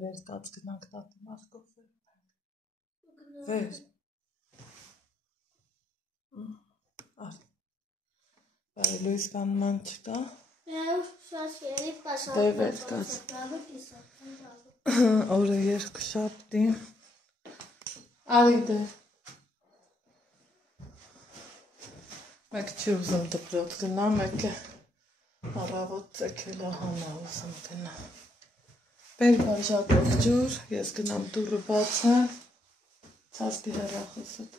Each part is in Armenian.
Ver kaç günden tatlım az kofre. Ver. Al. Ver Luis kanmançta. Evet kaç. Oraya kuşaptım. Alide. Meg չի ուզում դպրոց գնա, մեկը առավոտ ծեքել է համա ուզում գնա։ Բեր բաժակով ջուր, ես գնամ դուռը բացեմ, ցածկի հեռախոսդ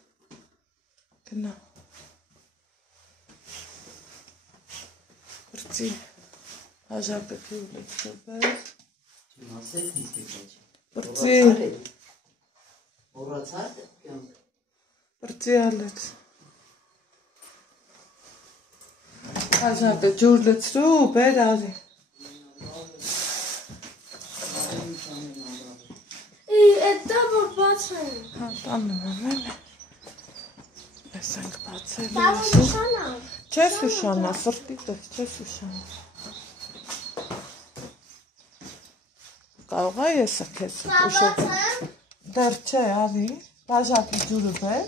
գնա։ Բրծի բաժակը ջուրից կբեր։ Բրծի Բրծի ալեց։ Բաժակը ջուր լցրու, բեր արի։ Էդա որ բացեն։ Հա, տանում եմ էլ։ Ես ենք բացել։ Տավը ուշանա։ Չես ուշանա, սրտիտով չես ուշանա։ Կարող է եսը քեզ ուշով։ Դեռ չէ, արի, բաժակի ջուրը բեր։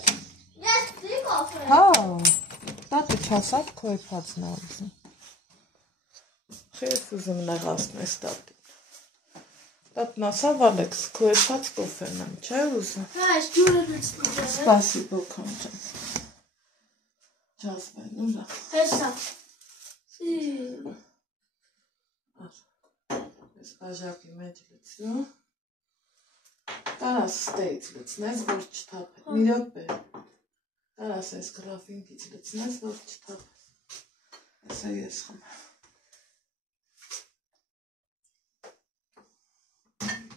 Ես դի կոֆե։ Հա, տատը չասած քո եփածն է ուզում։ Ես ուզում նեղացնես տատին։ Տատն ասավ Ալեքս, քո եփած կոֆեն եմ, չէ ուզում։ Հա, ես ջուրը լցնում։ Սպասիբո քանջան։ Ջասմեն, ուրա։ Հեսա։ Ես բաժակի մեջ լցնում։ Կարաս ստեից լցնես, որ չթափես։ Մի րոպե։ Կարաս ես գրաֆինքից լցնես, որ չթափես։ Հեսա ես խմեմ։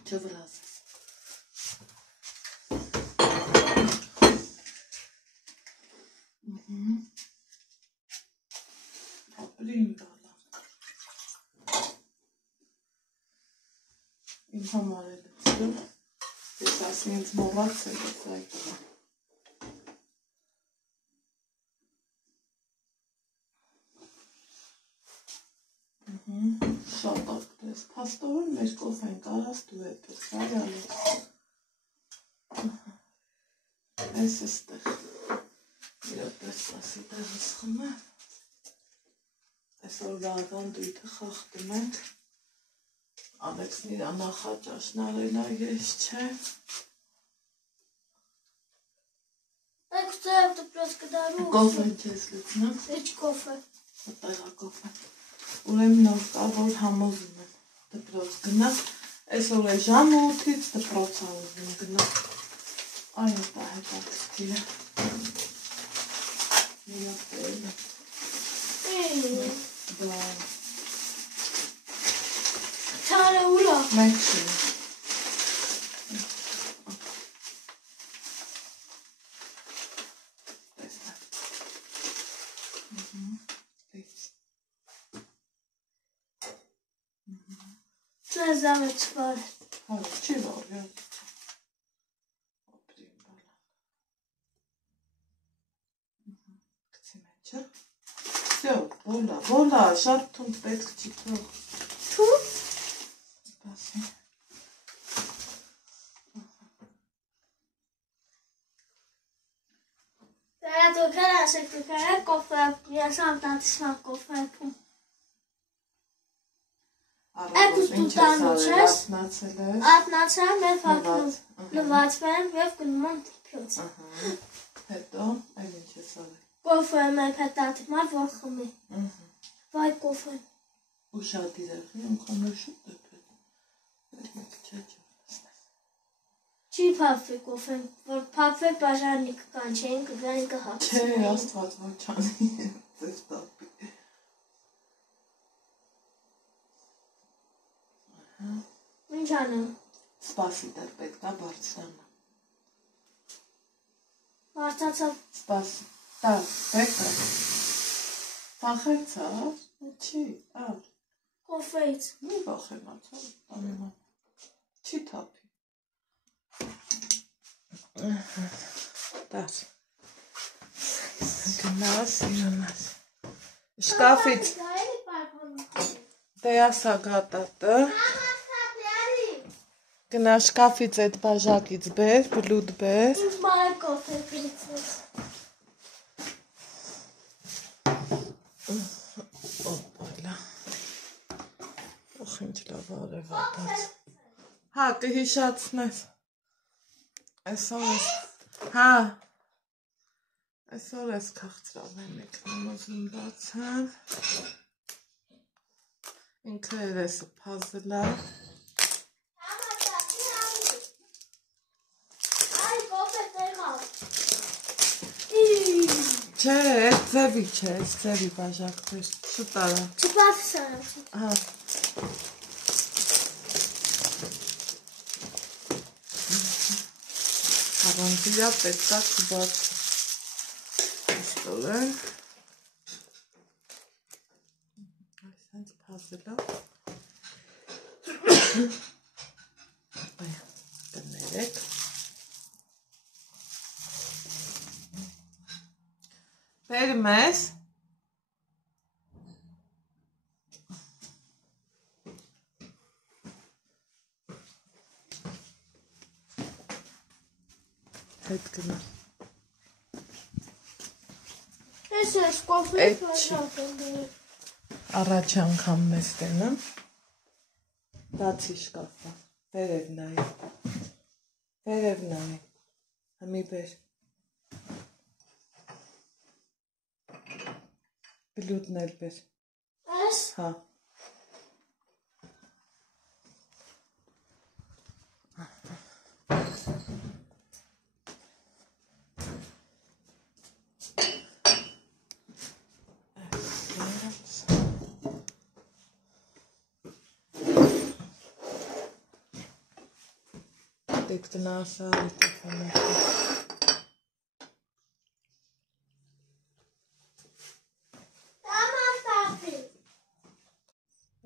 Չվրազես։ Ապրին բալա։ Իմ համար է լցնում։ Ես ասի ինձ մոված է ես այդ։ Շատ ակտես, պաստորն մեր կոֆեն կարաս դու եպես, այ Ալեքս։ Ես էստեղ, իրապես ասի տեղս խմեմ։ Այսօր վաղան դույթը խախտում ենք, Ալեքսն իրա նախաճաշն արել է, ես չէ։ Եք ծայվ դպրոց կդարու։ Կոֆեն չես լցնեմ։ Ինչ կոֆե։ Տեղա կոֆեն։ Ուրեմն նոր կավոր համոզում եմ դպրոց գնա, այսօր է ժամը 8-ից դպրոց ուզում գնա։ Այ դա հետաքրքիր է։ Միա տելը։ Դա։ Չարը ուրա։ Մեկ չի։ Զամը չվար։ Հա, չի վար, յոտ։ Ապրին բալան։ Կցի մեջը։ Всё, բոլա, շատ թունդ պետք չի թող։ Թունդ։ Սպասի։ Դրա դու կարաս եք դու կարա կոֆե, ես ավտատիսվա կոֆե պում։ Առավոտ ինչ ես արել, Ատնացել եմ և լվացվեմ և գնում եմ դիպյոց։ Հետո, այլ ինչ ես արել։ Կոֆե եմ եկ հետատիմ ար, որ խմի։ Վայ կոֆե։ Ու շատ իրեղի, ոնքան որ շուտ դեպետ։ Մեկ չէ չվրասնես։ Չի պապվի կոֆեն, որ պապվի բաժարնի կկան չէին կգային կհապսին։ Չէ, աստված որ չանի ձև տապի։ Ինչ անեմ։ Սպասի դեր պետք է բարձրանա։ Բարձացավ։ Սպասի, տար, բեկը։ Վախեցավ, չի, ար։ Կոֆեից։ Մի վախենացավ, տանիմա։ Չի թապի։ Տար։ Գնաս, իրոնաս։ Շկաֆից։ Գայելի պարպանում։ Դե ասա գատատը։ Գնա շկաֆից այդ բաժակից բեր, բլուդ բեր։ Ինձ բարի կոֆե պրիցես։ Օպալա։ Ոխ ինչ լավ արևատաց։ Հա, կհիշացնես։ Այսօր ես, հա, այսօր ես քաղցրավ եմ եկնում ուզում բացեմ։ Ինքը երեսը փազլա։ Չէ, այդ ձևի չէ, այս ձևի բաժակներ, շուտ արա։ Չբացս արա։ Հա։ Առանձիա պետքա չբաց։ Իշտոր են։ Այսենց փազլա։ Այ, կներեք։ Բեր մեզ։ Հետ գնա։ Ես ես կոֆե բաժակ եմ բերել։ Առաջ անգամ մեզ տենեմ։ Բացի շկաֆը։ Վերև նայ։ Վերև նայ։ Համի բեր։ Բլուդն էլ բեր։ Ես։ Հա։ Դեք տնասա լիտոֆանը։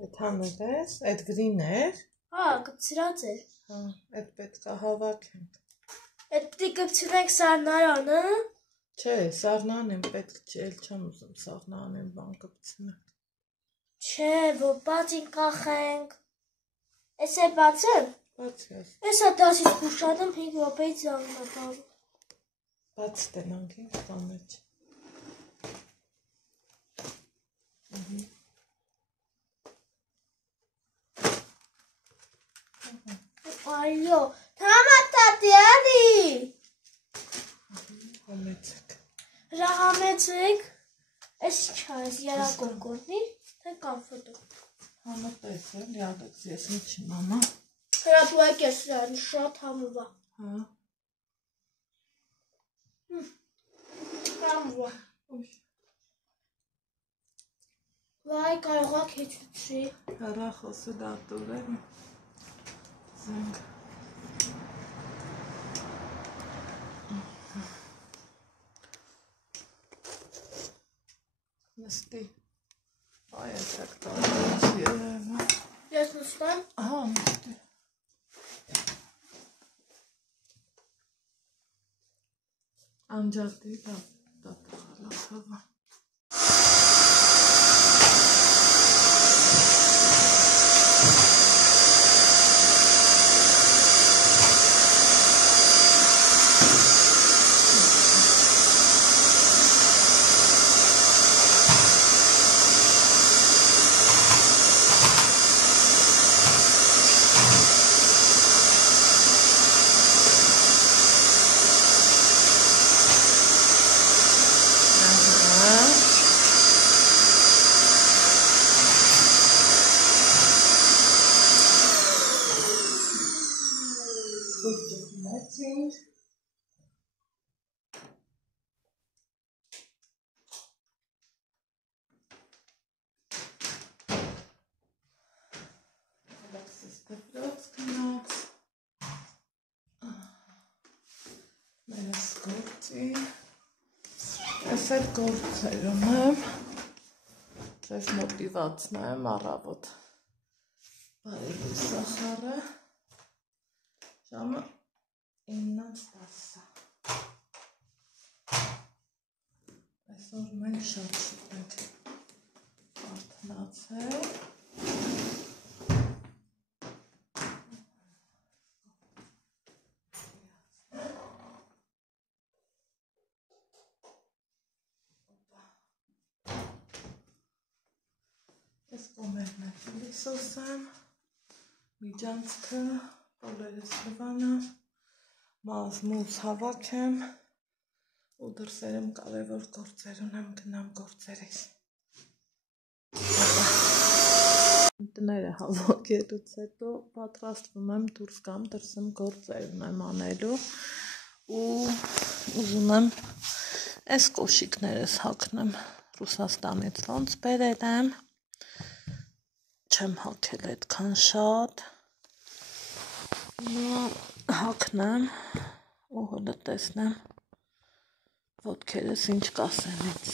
Այդ հանր ես, այդ գրին էր։ Հա, կպցրած էր։ Հա, այդ պետք է հավաքենք։ Այդ պիտի կպցնենք սառնարանը։ Չէ, սաղնան եմ պետք չէ, էլ չեմ ուզում սաղնան եմ բան կպցնենք։ Չէ, որ բացին կախենք։ Ես է բացել։ Բաց ես։ Ես է դասից կուշանում 5 րոպեից զանգնապարում։ Բաց տենանք ինձ տանեջ։ Այո, թամատատի ալի։ Համեցեք։ Հրահամեցեք։ Ես չայս երակոկորնի, թե կամֆոտո։ Համատես է, լյադեց ես ինչի մամա։ Հրապուակ ես սրան շատ համուվա։ Հա։ Համուվա։ Վայ, կարողա քեչուցի։ Հեռախոսը դատուր եմ։ Զենք։ Նստի։ Այ եսակ տանց երևը։ Ես նստեմ։ Հա, նստի։ Անջատի դատախալա խավա։ Ես այդ գործերում եմ, ձեզ մոտիվացնեմ առավոտ բարելի սախարը, ժամը 9:10 այսօր մենք շատ շուտ ենք արթնացել Այս կոմերն է լիսոսեմ, միջանցքը, բոլերս լվանը, մազմուց հավաք եմ, ու դրսերեմ կարևոր գործեր ունեմ, գնամ գործերիս։ Տները հավաքելուց հետո պատրաստվում եմ դուրս գամ, դրսում գործեր ունեմ անելու ու ուզում եմ այս կոշիկներս հագնեմ Ռուսաստանից ոնց բերել եմ, չեմ հագել այդքան շատ, հագնեմ ու հոդը տեսնեմ ոտքերս ինչ կասեն ինձ։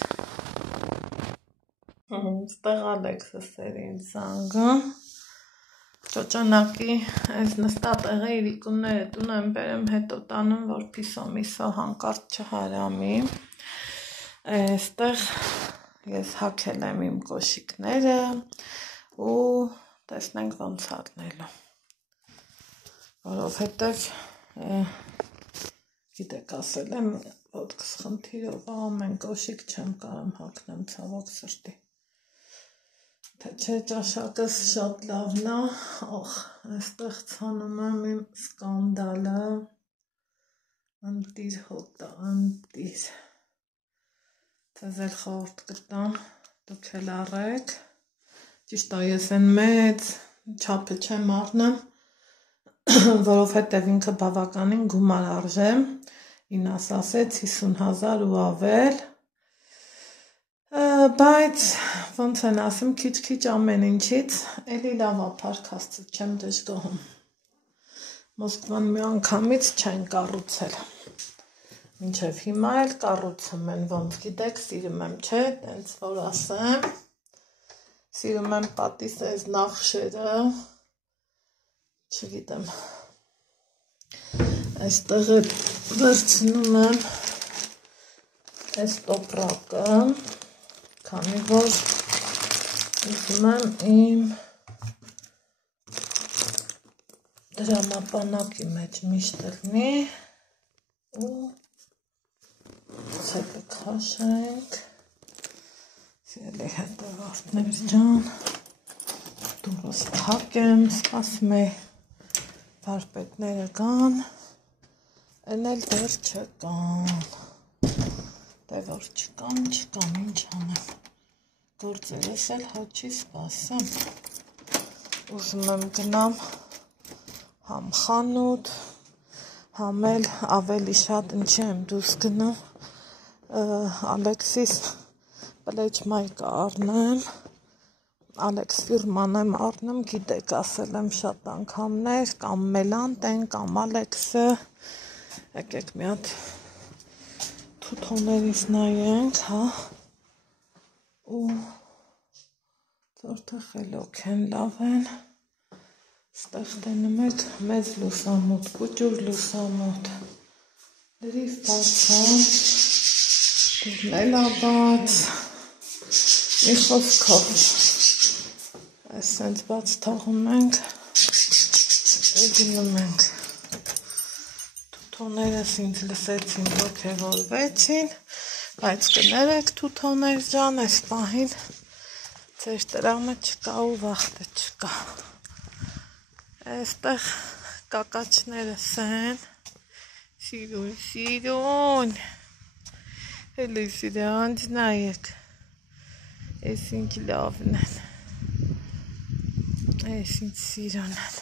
Ստեղ Ալեքսը սեր ինձ զանգում, ճոճանակի այս նստատեղը իրիկունները տուն եմ բերեմ հետո տանում, որ պիսո հանկարծ չհարամի, այստեղ ես հագել եմ իմ կոշիկները ու տեսնենք ոնց հագնելու, որովհետև գիտեք ասել եմ ոտքս խնդիրով ամեն կոշիկ չեմ կարամ հագնեմ ցավոք սրտի, թե չէ ճաշակս շատ լավն է, այստեղ ցանում եմ իմ սկանդալը, ընտիր հոտը, ընտիր, ձեզ էլ խորհուրդ կտամ, դուք էլ առեք, ճիշտ է ես են մեծ չափը չեմ առնեմ, որովհետև ինքը բավականին գումար արժե, ինաս ասեց 50,000 ու ավել, բայց ոնց են ասում քիչ ամեն ինչից, էլի լավ է փառք Աստծո չեմ դժգոհում, Մոսկվան մի անգամից չեն կառուցել, մինչև հիմա էլ կառուցում են, ոնց գիտեք սիրում եմ չէ, տենց որ ասեմ, սիրում եմ պատիս այս նախշերը, չգիտեմ, այստեղ էլ վերցնում եմ այս տոպրակը, քանի որ ուզում եմ իմ դրամապանակի մեջ միշտ լինի ու ցեպը քաշենք, սիրելի հետևորդներ ջան, դուրս թակեմ, սպասում է վարպետները գան, են էլ դեռ չկան, դե որ չկան, ինչ անեմ, գործերս էլ հաչի սպասեմ, ուզում եմ գնամ համ խանութ, համ էլ ավելի շատ ինչի եմ դուրս գնում, Ալեքսիս պլեջմայկը առնեմ, Ալեքս ֆիրման եմ առնում, գիտեք ասել եմ շատ անգամներ, կամ Մելանտեն, կամ Ալեքսը, եկեք մի հատ թութոներից նայենք, հա, ու ծորտը խելոք են, լավ են, ստեղ տենում եք մեծ լուսամուտ, կուճուր լուսամուտ, դրիվ բացան, դուրն էլ աբաց, մի խոսքով, այս սենց բաց թողում ենք, ու գնում ենք, թութոներս ինձ լսեցին, ոգևորվեցին, բայց կներեք թութոներ ջան, այս պահին ձեր տրամը չկա ու վախտը չկա, այստեղ կակաչներս են, սիրուն, էլի սիրանջ նայեք, ես ինչ լավն են, ես ինչ սիրուն են,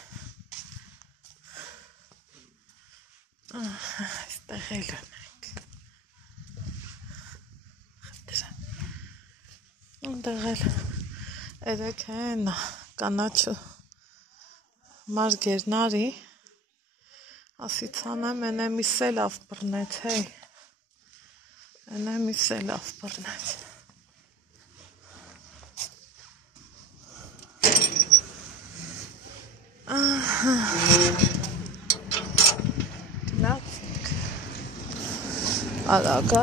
այստեղ էլ ունենք, ունդեղ էլ երեք են կանաչու մարգերնարի, ասի ցանեմ են մի սելավ բռնեց, հեյ, են մի սելավ բռնեց, գնացինք, արագ,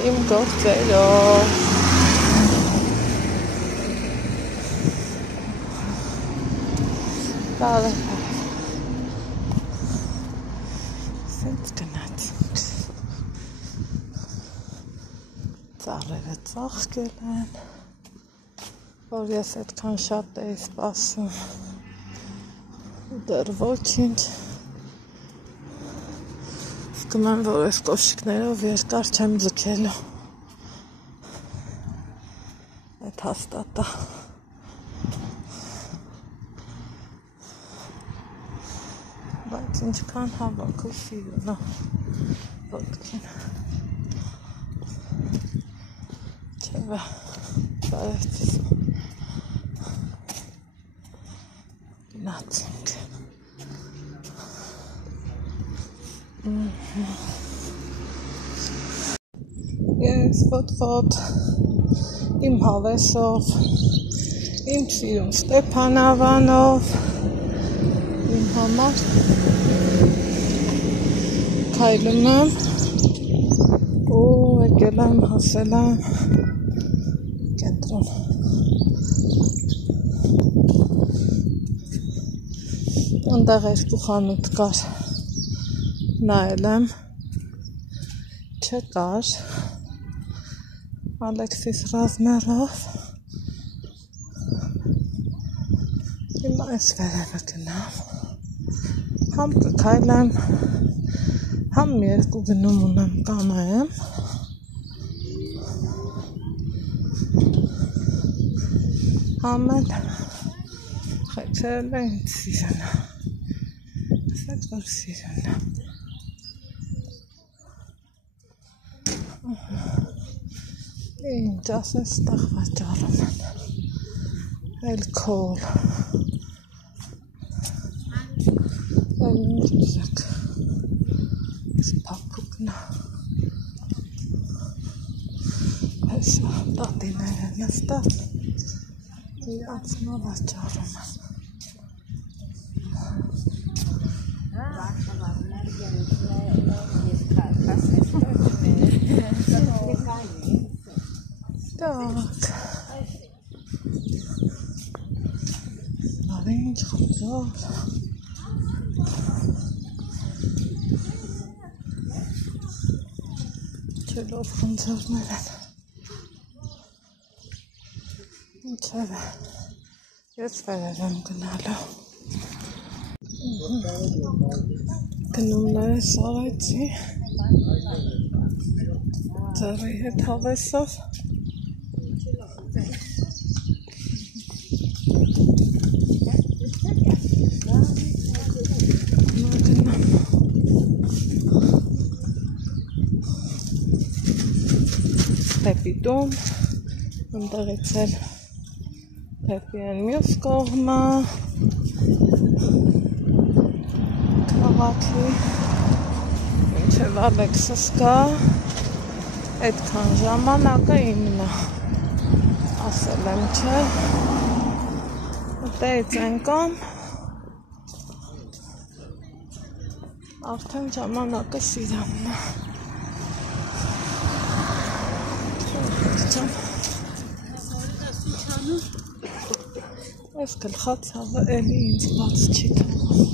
իմ գործերով, բարև, սենց գնացինք, ծառերը ծաղկել են, որ ես այդքան շատ էի սպասում դեռ ոչինչ զգում եմ, որ այս կոշիկներով երկար չեմ ձգելու այդ հաստատա բայց ինչքան հավաք ու սիրուն ոտքին չևը բարևձեզ գնացինք ես ոտվոտ իմ հավեսով իմ սիրուն Ստեփանավանով իմ համար քայլում եմ ու եկել եմ հասել եմ կենտրոն այնտեղ երկու խանութ կար նայել եմ չկար Ալեքսիս Ռազմերով հիմա այս վերևը գնամ համ կքայլեմ համ երկու գնում ունեմ կանեմ համ էլ խեցել է ինձ սիրունը ասած որ սիրունը ինչ ասես տեղ վաճառում են էլ քոլ էլ ինչ ուզեք ես պապուկնա հեսա տատիներ են նստած իրանց մա վաճառում են Так. Ինչ խնդրով չելով խնդրներ են ինչև է ես վերև եմ գնալու գնումները սարեցի ձեռի հետ հավեսով Պետում, ընդեղից էլ պետի են մյուս կողմը, կաղաքի, մինչև Ալեքսս կա, այդքան ժամանակը իմնա, ասել եմ չէ, տեից ենկամ, արդեն ժամանակը սիրամն է. Այս գլխացավը էլի ինձ բաց չի թողում,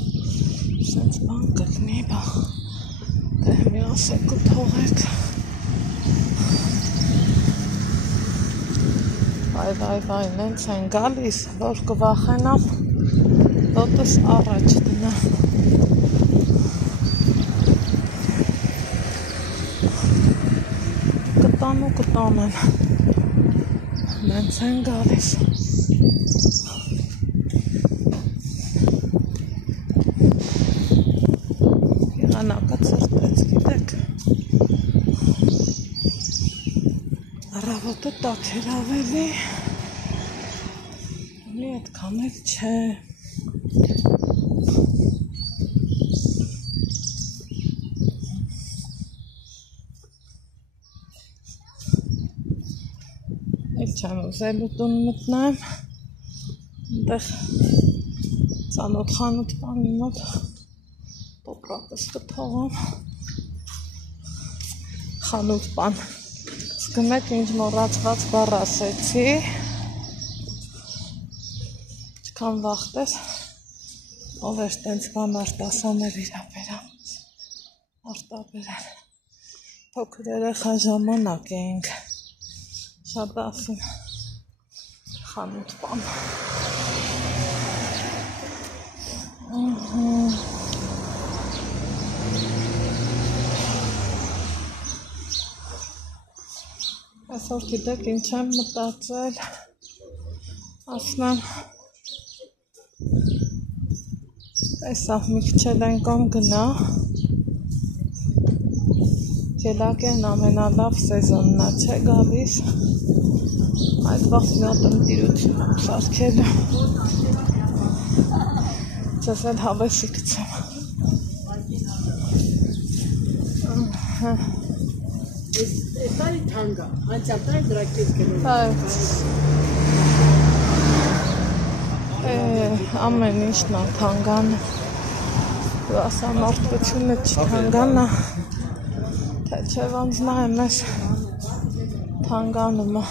սենց բան կլնի բա, դե մի ասեք ու թողեք, վայ, նենց են գալիս, որ կվախենամ, ոտս առաջ դնա, կտան ու կտանեն, նենց են գալիս, եղանակը ծրտեց, գիտեք, առավոտը տաք էր ավելի, մի այդքան էլ չէ, չեմ ուզելու տուն մտնեմ, այնտեղ ծանոթ խանութ բանի մոտ տոպրակս կթողում, խանութ բան, զգմեք ինչ մոռացված բառ ասեցի, չքան վախտես, ով էր տենց բան արտասանել իրապերանց, արտաբերել, փոքր երեխա ժամանակ էինք, շատ ասում, խանութ բան։ Այսօր գիտեք ինչ եմ մտածել, ասնեմ, այսա մի քիչ էլ անգամ գնա, գելակեն ամենալավ սեզոնն է, չէ գալիս, այդ վաղ մի հատ ընտիրություն եմ սարքել, ձեզ էլ հավեսի գցեմ։ Տարի թանգա, անցյալ դրակից գնում։ Ամեն ինչն է թանգան, ու ասա մարդկությունը չթանգան է, թե չէ ոնց նայեմ ես թանգանում է,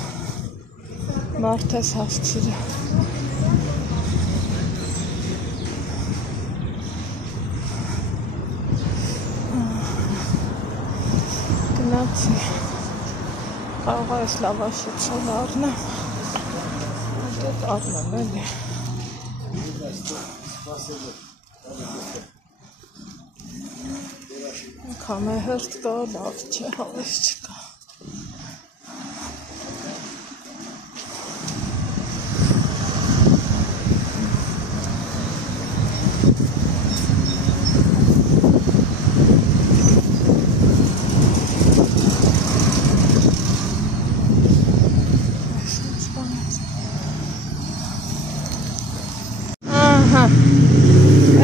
մարդ ես հասցրի։ Գնացի, կարող է ես լավաշեցել առնեմ, այդ առնեմ էլի։ Կամ է հրտ կա, լավ չէ, հավես չկա։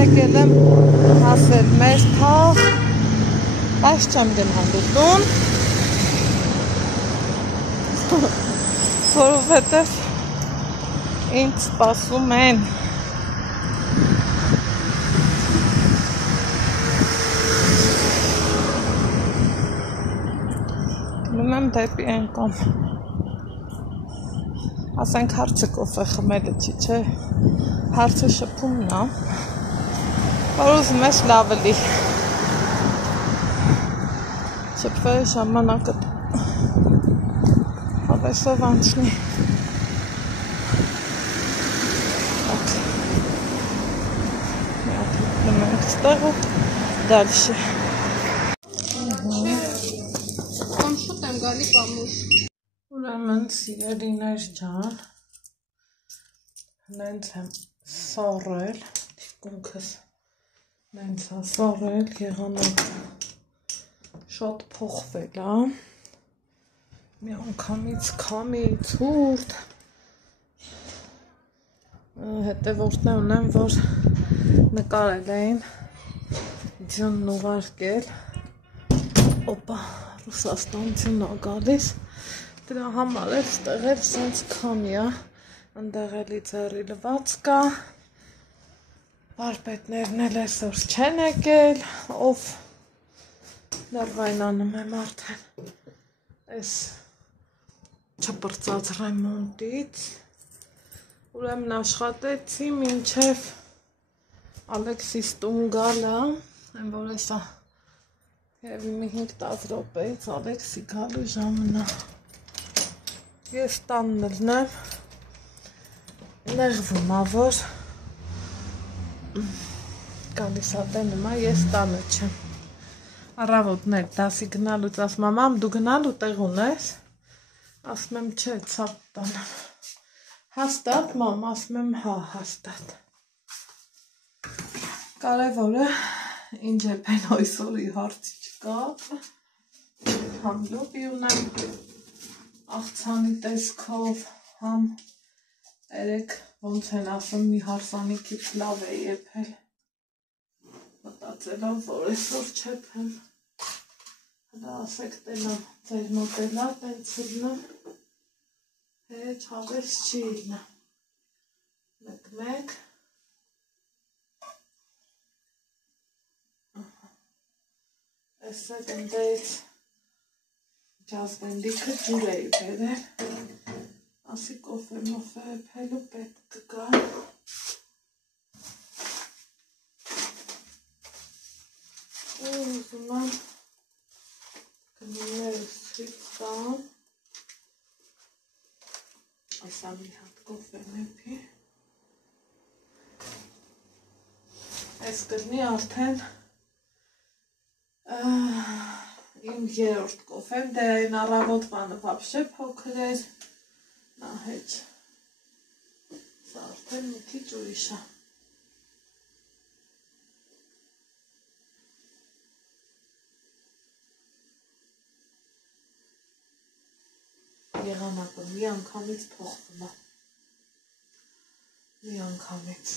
Եկել եմ հասել մեր թաղ, բայց չեմ գնալու տուն, որովհետև ինձ սպասում են։ Գնում եմ դեպի այն կողմ։ Ասենք հարցը կոֆե խմելը չի, չէ, հարցը շփումն է, որ ուզում ես լավ էլի շփվելու ժամանակը հավեսով անցնի։ Մնում ենք ստեղ ու դալշի։ Շուտ եմ գալի կամուշ։ Ուրեմն սիրելիներ ջան, նենց եմ սառել, թիկունքս նենց է սառել, եղանակը շատ փոխվել է, մի անգամից քամի, ցուրտ, հետևորդն է ունեմ, որ նկարել էին, ձյունն ուղարկել, օպա, Ռուսաստանցին է գալիս, դրա համար էլ ստեղ էլ սենց քամի է, ընդեղ էլի ձեռի լվացք է, վարպետներն էլ այսօր չեն եկել, ով նրվայնանում եմ արդեն այս չպրծած ռեմոնտից, ուրեմն աշխատեցի մինչև Ալեքսիս տուն գալը, այն որ էսա և մի 5-10 րոպեից Ալեքսի գալու ժամն է, ես տանն եմ, նեղվում է, որ գալիս ատենում է, ես տանը չեմ, առավոտն էլ դասի գնալուց ասում եմ, մամ դու գնալու տեղ ունես, ասում եմ չէ, ցավ տանեմ, հաստատ մամ, ասում եմ հա, հաստատ, կարևորը ինչ է պենոյսորի հարցի չկա, համ լոպի ունեմ, աղցանի տեսքով, համ երեք ոնց են ասում մի հարսանիքից լավ է եփել, մտածելով, որ այսօր չեփեմ, հլա ասեք տենամ, ձեր մոտելա, տենց սրնեմ, հեչ հավես չի իլնա, մեկ, այսեք ընդեից ջազվենդիքը ջուր էի բերել, ասի կոֆե մոֆե էփելու պետք կգա, ուզում եմ գնումներս ցույց տամ, այսա մի հատ կոֆե Այս կլինի արդեն իմ երրորդ կոֆեն, դե այն առավոտվանը вообще փոքր էր, նա հեչ, սա արդեն մի քիչ ուրիշ է։ Եղանակը մի անգամից փոխվում է, մի անգամից։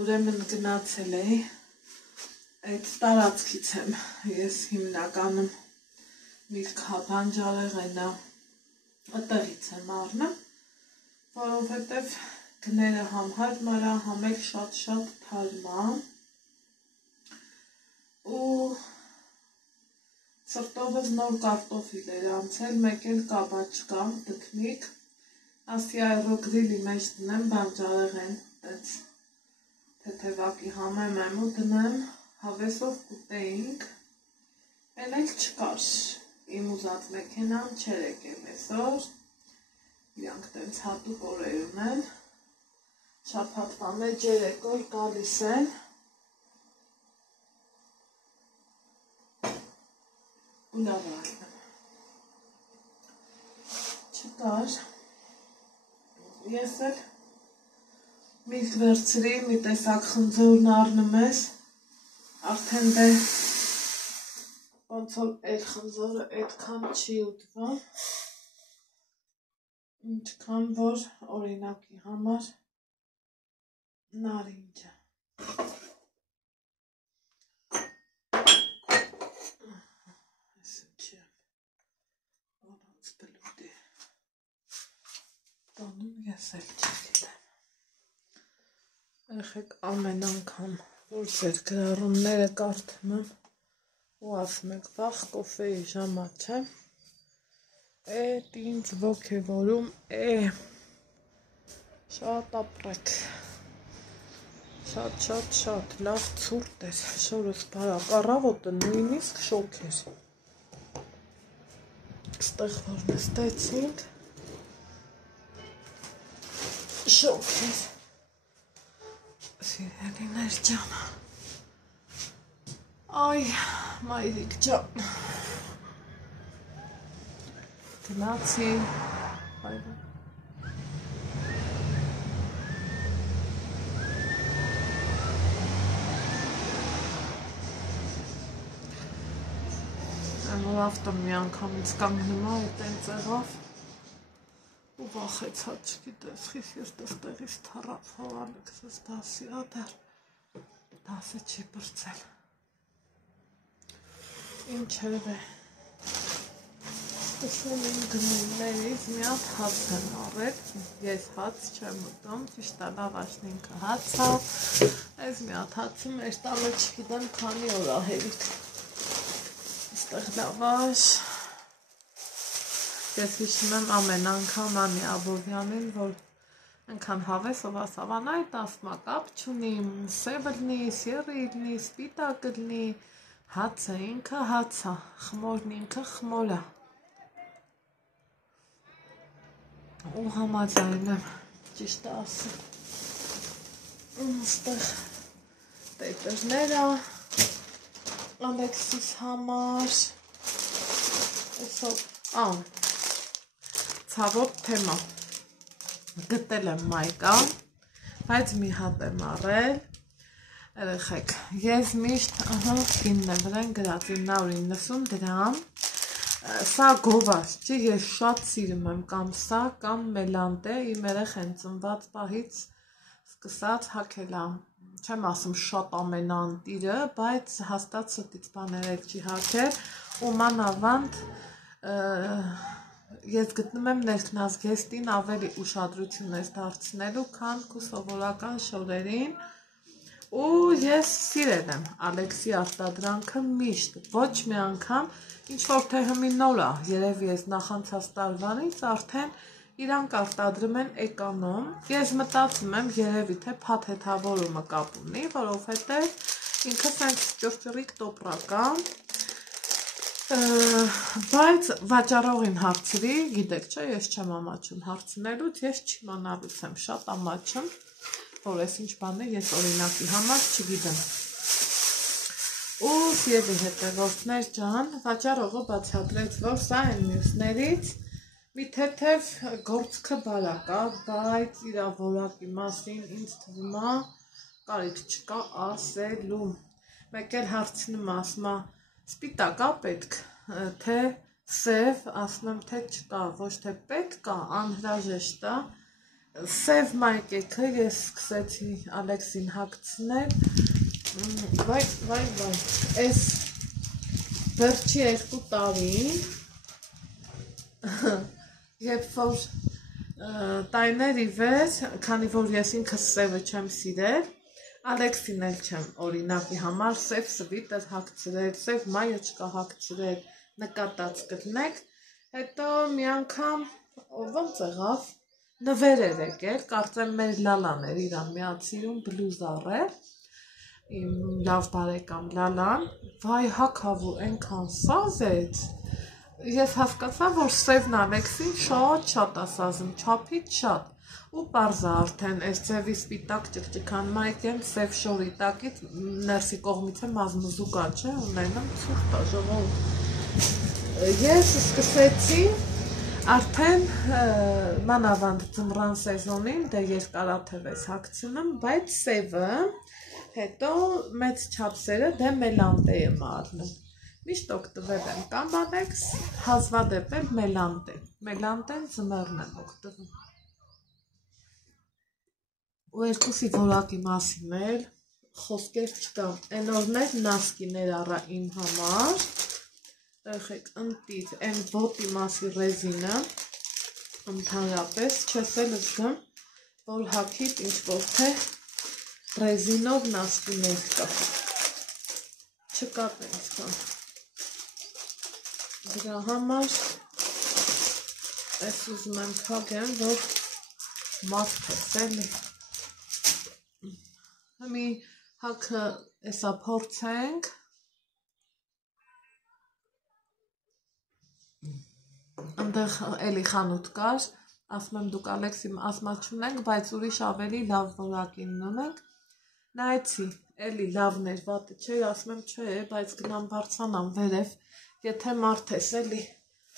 Ուրեմն գնացել էի, այդ տարածքից եմ ես հիմնականում միտք բանջարեղենը այդտեղից եմ առնում, որովհետև գները համ հարմար է, համ էլ շատ թարմ է, ու սրտովս նոր կարտոֆիլ էր անցել, մեկ էլ կաբաչկա, տկնիկ, ասի այռոգրիլի մեջ դնեմ բանջարեղեն, տենց թեթևակի համեմեմ ու դնեմ, հավեսով կուտեինք, էլ էլ չկար, իմ ուզած մեքենան չեր եկել այսօր, իրանք տենց հատուկ օրեր ունեն, շաբաթվա մեջ 3 օր գալիս են, ու լավ այդն չկար, ես էլ միտք վերցրի, մի տեսակ խնձորն առնում ես, արդեն դե ոնց որ այդ խնձորը այդքան չի ուտվում, ինչքան որ օրինակի համար նարինջը։ Այս ինչի եմ առանց բլուտի տանում ես էլ չգիտեմ։ Երեխեք ամեն անգամ, որ ձեր գրառումները կարդում եմ ու ասում եք վաղ կոֆեի ժամա չէ, էդ ինձ ոգևորում է, շատ ապրեք, շատ լավ ցուրտ էր, շորս բարակ, առավոտը նույնիսկ շոկ էր, ստեղ որ նստեցինք, շոկ էր, սիրելիներ ջան, այ մայրիկ ջան, գնացի, որ ավտոն մի անգամից կանգնում է ու տենց եղավ ու վախեցած չգիտես, խիս ես տստեղից թարավ հովանքսս դասի ադար, դասը չի բրծել, ինչև է, տեսնում իմ գնումներից մի հատ հաց եմ առել, ես հաց չեմ ուտում, ճիշտ է լավաշն ինքը հաց է, այս մի հատ հացը մեր տանը չգիտեմ քանի օր է հերիք, ստեղ լավաշ, ես հիշում եմ ամեն անգամ Անի Աբովյանին, որ այնքան հավեսով ասավ, այդ ասմա կապ չունի, սևը լնի, սերը լնի, սպիտակը լնի, հացը ինքը հաց է, խմորն ինքը խմոր է, ու համաձայն եմ, ճիշտ է ասում, ստեղ տետերները, Ալեքսիս համար, ցավոտ թեմա, գտել եմ մայկա, բայց մի հատ եմ առել, երեխեք, ես միշտ, կինն է վրան գրած 990 դրամ, սա գովաս չի, ես շատ սիրում եմ կամ սա, կամ մելանտե, իմ երեխեն ծնված պահից սկսած հագելա, չեմ ասում շատ ամենանտիրը, բայց հաստատ ստից բաներ չի հագել, ու մանավանդ ես գտնում եմ ներքնազգեստին ավելի ուշադրություն ես դարձնելու, քան քո սովորական շորերին, ու ես սիրել եմ Ալեքսի արտադրանքը միշտ, ոչ մի անգամ, ինչ որ թե հմի նոր է, երևի ես նախանցած տարվանից արդեն իրանք արտադրում են էկոնոմ, ես մտածում եմ երևի թե փաթեթավորումը կապ ունի, որովհետև ինքը սենց ճորճրիկ տոպրական, բայց վաճառողին հարցրի, գիտեք չէ, ես չեմ ամաչում հարցնելուց, ես չիմանալուց եմ շատ ամաչում, որ ես ինչ բան է, ես օրինակի համար չգիտեմ։ Ու սիրելի հետևորդներ ջան, վաճառողը բացատրեց, որ սա են մյուսներից մի թեթև գործքը բարակ է, բայց իր որակի մասին ինձ թվում է կարիք չկա ասելու։ Մեկ էլ հարցնում ասում է սպիտակ է պետք, թե սև, ասում եմ թե չկա, ոչ թե պետք է, անհրաժեշտ է։ Սև մայկեքը ես սկսեցի Ալեքսին հագցնել, վայ, այս վերջի 2 տարին, երբ որ տարիների վեր, քանի որ ես ինքս սևը չեմ սիրել, Ալեքսին էլ չեմ օրինակի համար սև սվիտեր հագցրել, սև մայոչկա հագցրել, նկատած կլինեք, հետո մի անգամ ոնց եղավ, նվեր էր եկել, կարծեմ մեր Լալան էր իրան միացիրում բլուզ առել, իմ լավ բարեկամ Լալան, վայ հագավու ենքան սազեց, ես հասկացա, որ սևն Ալեքսին շատ է սազում, չափից շատ, ու պարզա արդեն այս ձևի սպիտակ ճկճկան մայկեն սև շորի տակից ներսի կողմից է մազմզուկա չէ, ունենում ցուրտ է ժողով։ Ես սկսեցի արդեն մանավանդ ձմռան սեզոնին, դե երկարաթև ես հագցնում, բայց սևը հետո մեծ չափսերը դե մելանտե եմ առնում։ Միշտ օգտվել եմ կամ Ալեքս, հազվադեպ էլ մելանտեն ձմեռն եմ օգտվում։ Ու երկուսի որակի մասին էլ խոսքեր չկա, այն օրներ նասկիներ առա իմ համար, եղեք ընտիր, այն ոտի մասի ռեզինը, ընդհանրապես չես էլ զգում, որ հագիտ ինչ-որ թե ռեզինով նասկիներ կա, չկա տենց բան, դրա համար ես ուզում եմ թագեմ, որ մարդ ես էլի, մի հագը եսա փորձենք, ընդեղ էլի խանութ կար, ասում եմ դուք Ալեքսի ասմալ չունենք, բայց ուրիշ ավելի լավ որակին ունենք, նայեցի, էլի լավներ վատը չէր, ասում եմ չէ, բայց գնամ բարձանամ վերև, եթե մարդ ես էլի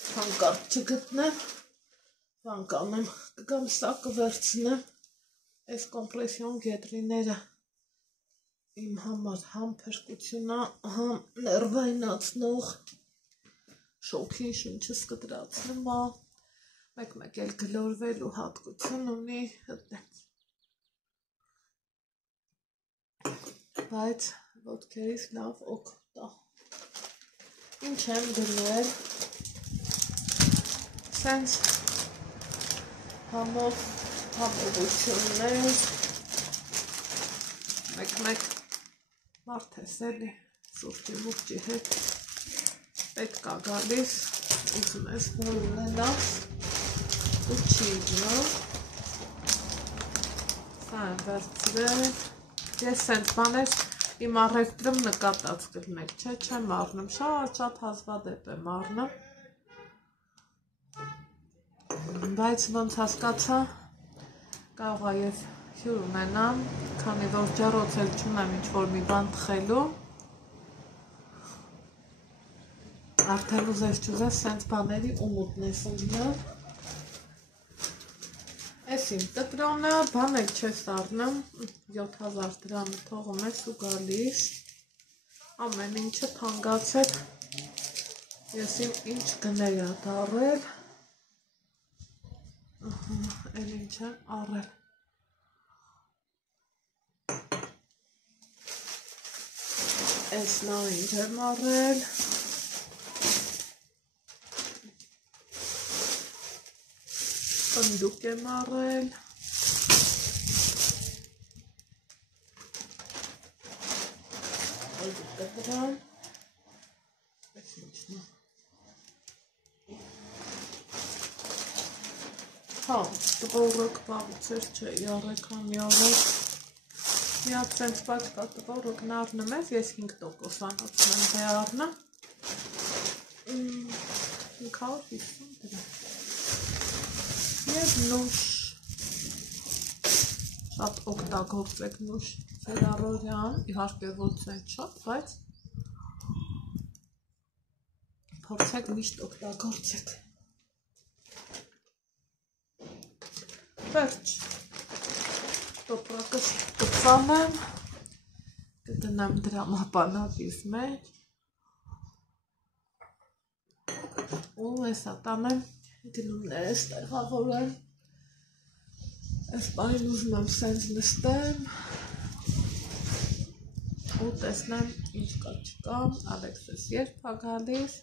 հանկարծ չգտնեմ, բան կանեմ, կգամ սակը վերցնեմ, այս կոմպրեսիոն գետրիները իմ համար համ փրկությունա, համ ներվայնացնող, շոքին շունչս կտրացնում է, մեկ էլ գլորվելու հատկություն ունի, բայց ոտքերից լավ օգտա։ Ինչ եմ գնել, սենց համովություններ, մեկ մարդ ես էլի, սուրճի մուղջի հետ պետք է գալիս, ուզում ես որ ունենաս, ու չի գնում, սա եմ վերցրել, ես սենց բաներ իմ առևտրում նկատած կլինեք, չեմ առնում, շատ հազվադեպ եմ առնում, բայց ոնց հասկացա, կարող է և հյուր ունենամ, քանի որ ջեռոց էլ չունեմ ինչ-որ մի բան թխելու, արդեն ուզես չուզես սենց բաների ումուտն ես ուզնում, ես իմ տտրոնը, բան էլ չես առնում, 7000 դրամը թողում ես ու գալիս, ամեն ինչը թանկացել, ես իմ ինչ գներ է դարել, էլ ինչ եմ առել, ես նարինջ եմ առել, ընդուկ եմ առել, այդուկ կդրան, ես ինչն է, հա, տղորոք բաղուցեր չէ, յարեկ համ յարեկ, Մի հատ սենց բակ տատվորոք նարնում ես, ես 5% անոցն եմ դե առնա 550 դրամ և նուշ շատ օգտագործեք նուշ ձեր առօրյան, իհարկե ոչ սենց շատ, բայց փորձեք միշտ օգտագործեք վերջ տոպրակս կծանեմ կտնեմ դրամապանակիս մեջ ու հեսա տանեմ գնումներ ես տեղավորեմ ես պային ուզում եմ սենց նստեմ ու տեսնեմ ինչ կա չկա Ալեքսես երբ ա գալիս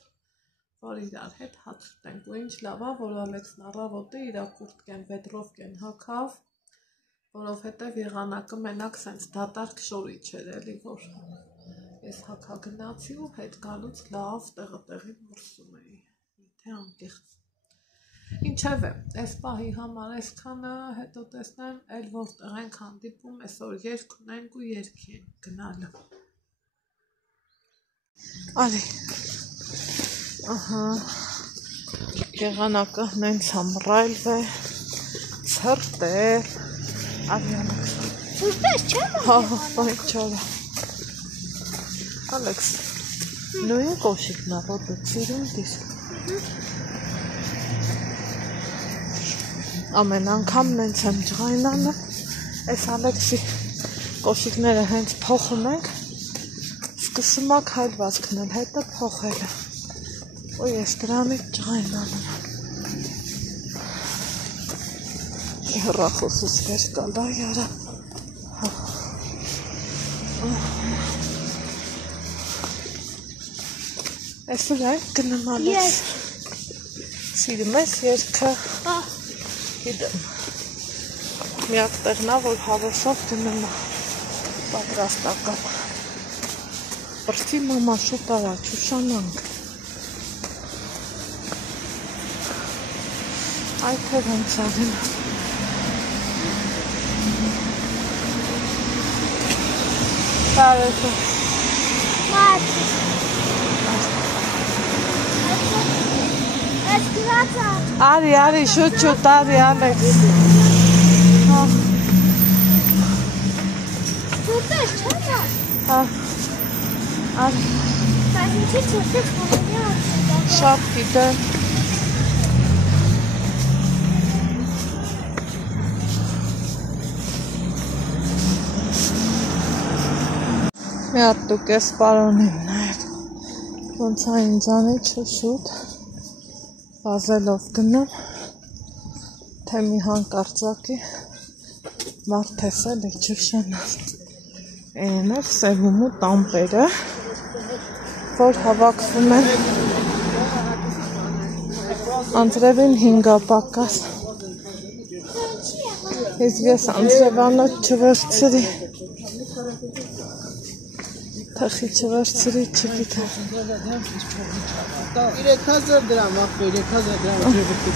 որ իրար հետ հաց ուտենք ու ինչ լավ ա որ Ալեքսն առավոտը իրա կուրտկեն վեդրովկեն հագավ որովհետև եղանակը մենակ սենց դատարկ շորի չէր էլի որ ես հագա գնացի ու հետ գալուց լավ տեղի մրսում էի թե անկեղծ ինչև է այս պահի համար այսքանը հետո տեսնեմ էլ որտեղ ենք հանդիպում այսօր երգ ունենք ու երգի ենք գնալը արի ահա եղանակը նենց համռայլվ է ցրտեր Ալեքս Սուրտես չեմ հա բանք չարա Ալեքս նույն կոշիկն ա որ դու ծիրում դիս ամեն անգամ նենց եմ ջղայնանը այս Ալեքսի կոշիկները հենց փոխում ենք սկսում ա քայլվածքն էլ հետը փոխելը ու ես դրանից ջղայնանում հեռախոսս վեր կալա յարա այսօր այն գնում Ալեքս սիրում ես երգը գիտեմ միակ տեղնա որ հավեսով դնում ա պատրաստական բրծի մամա շուտ արա չուշանանք այդ թե ոնց աղին Բարեկո Մատիս Այս գրացա Արի շուտ արի Ալեքս հա Սուրտես չեմ հա արի Բայց ինչի սուրտես խորենի ացի շատ գիտեմ մի հատ դուք ես պարոնին նայեք ոնց ա ինձանից շուտ վազելով գնում թե մի հանկարծակի մարդ ես էլի չուշանալ են էր սևումու տամպերը որ հավաքվում են անձրևին 5 պակաս ես անձրևանոց չվերցրի թխի չվերցրի չգիտեմ 3000 դրամ ախպեր 3000 դրամ ջրվտի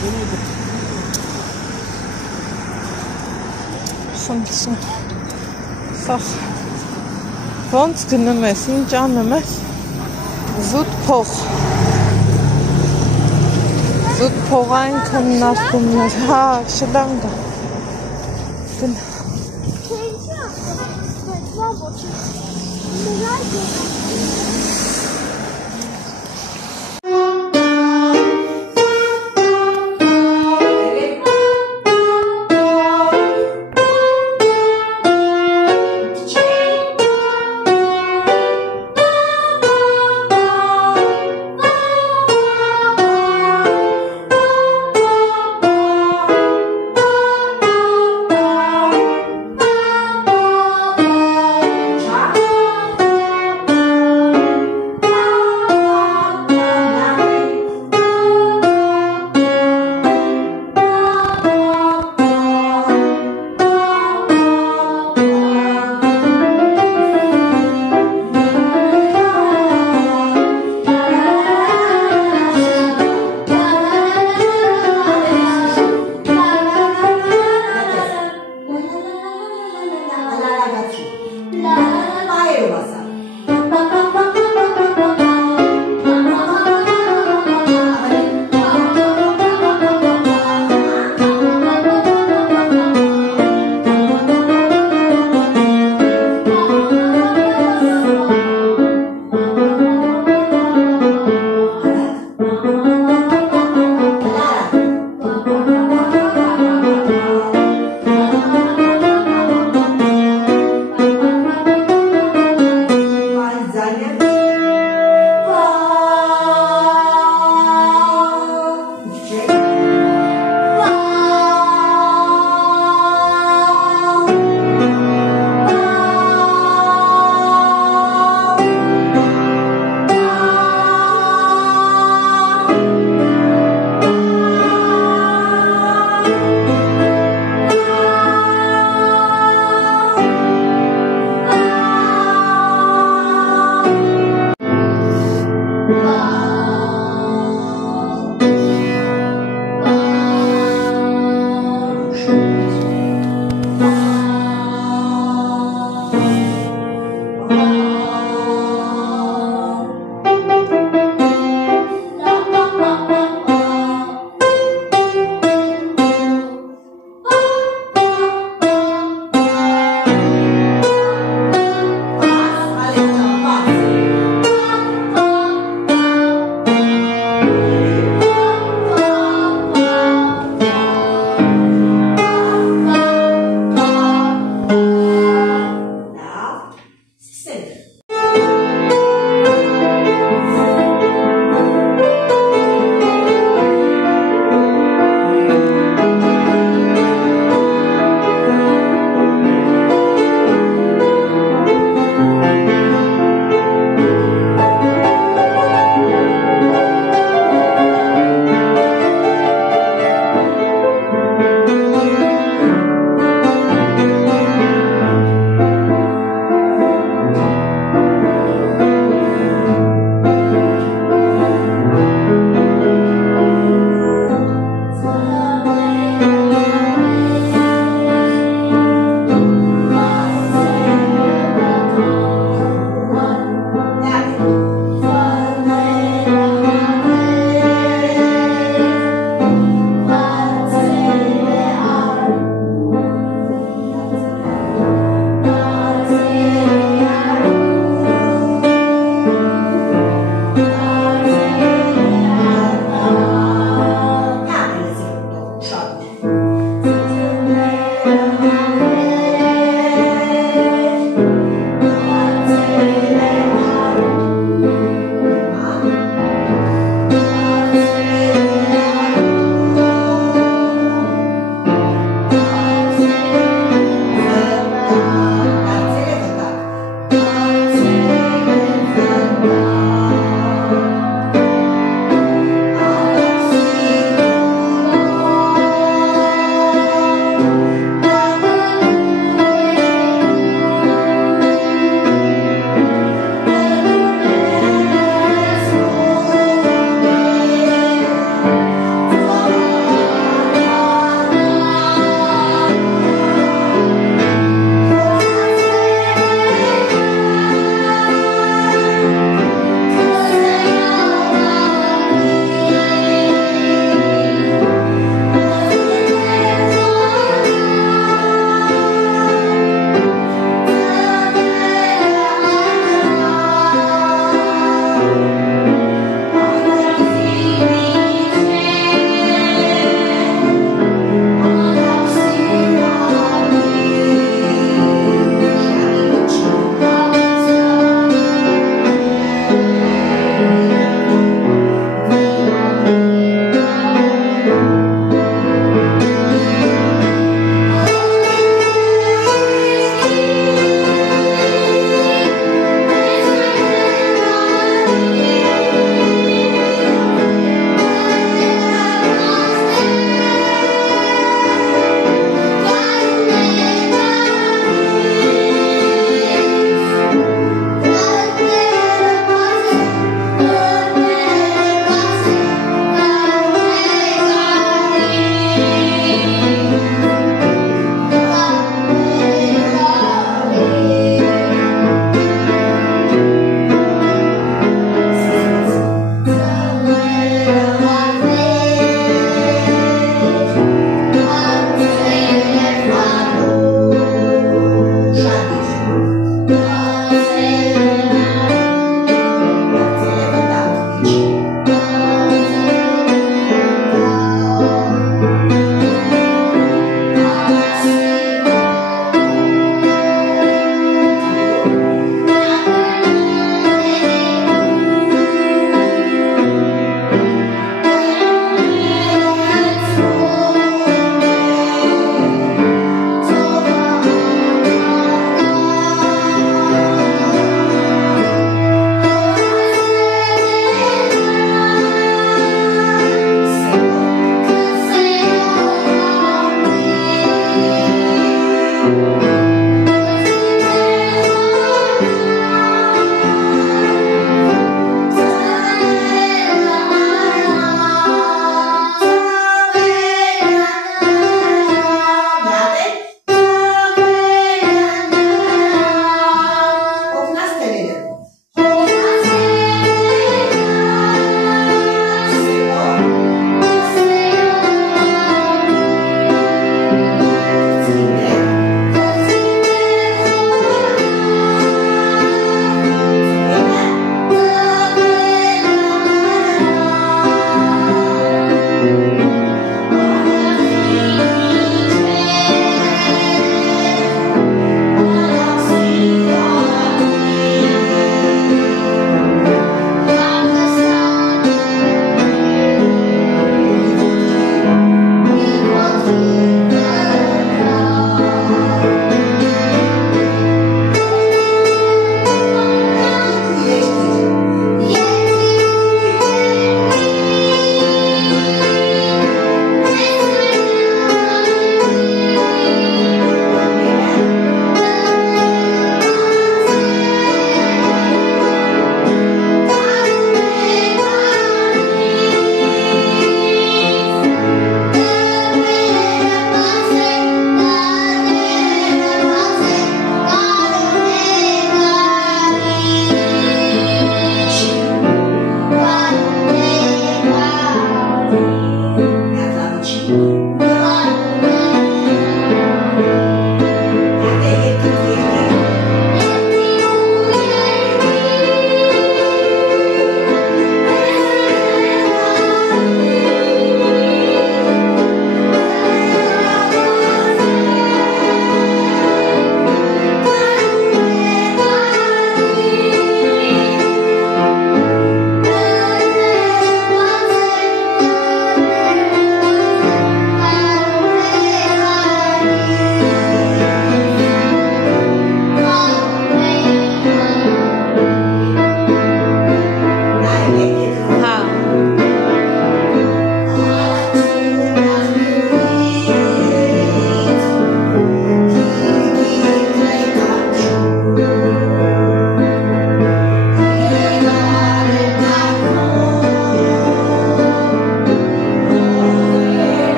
Սա ոնց գնում ես, ինչ անում ես զուտ փողային քննարկումներ հա շլանգ գն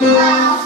Wow.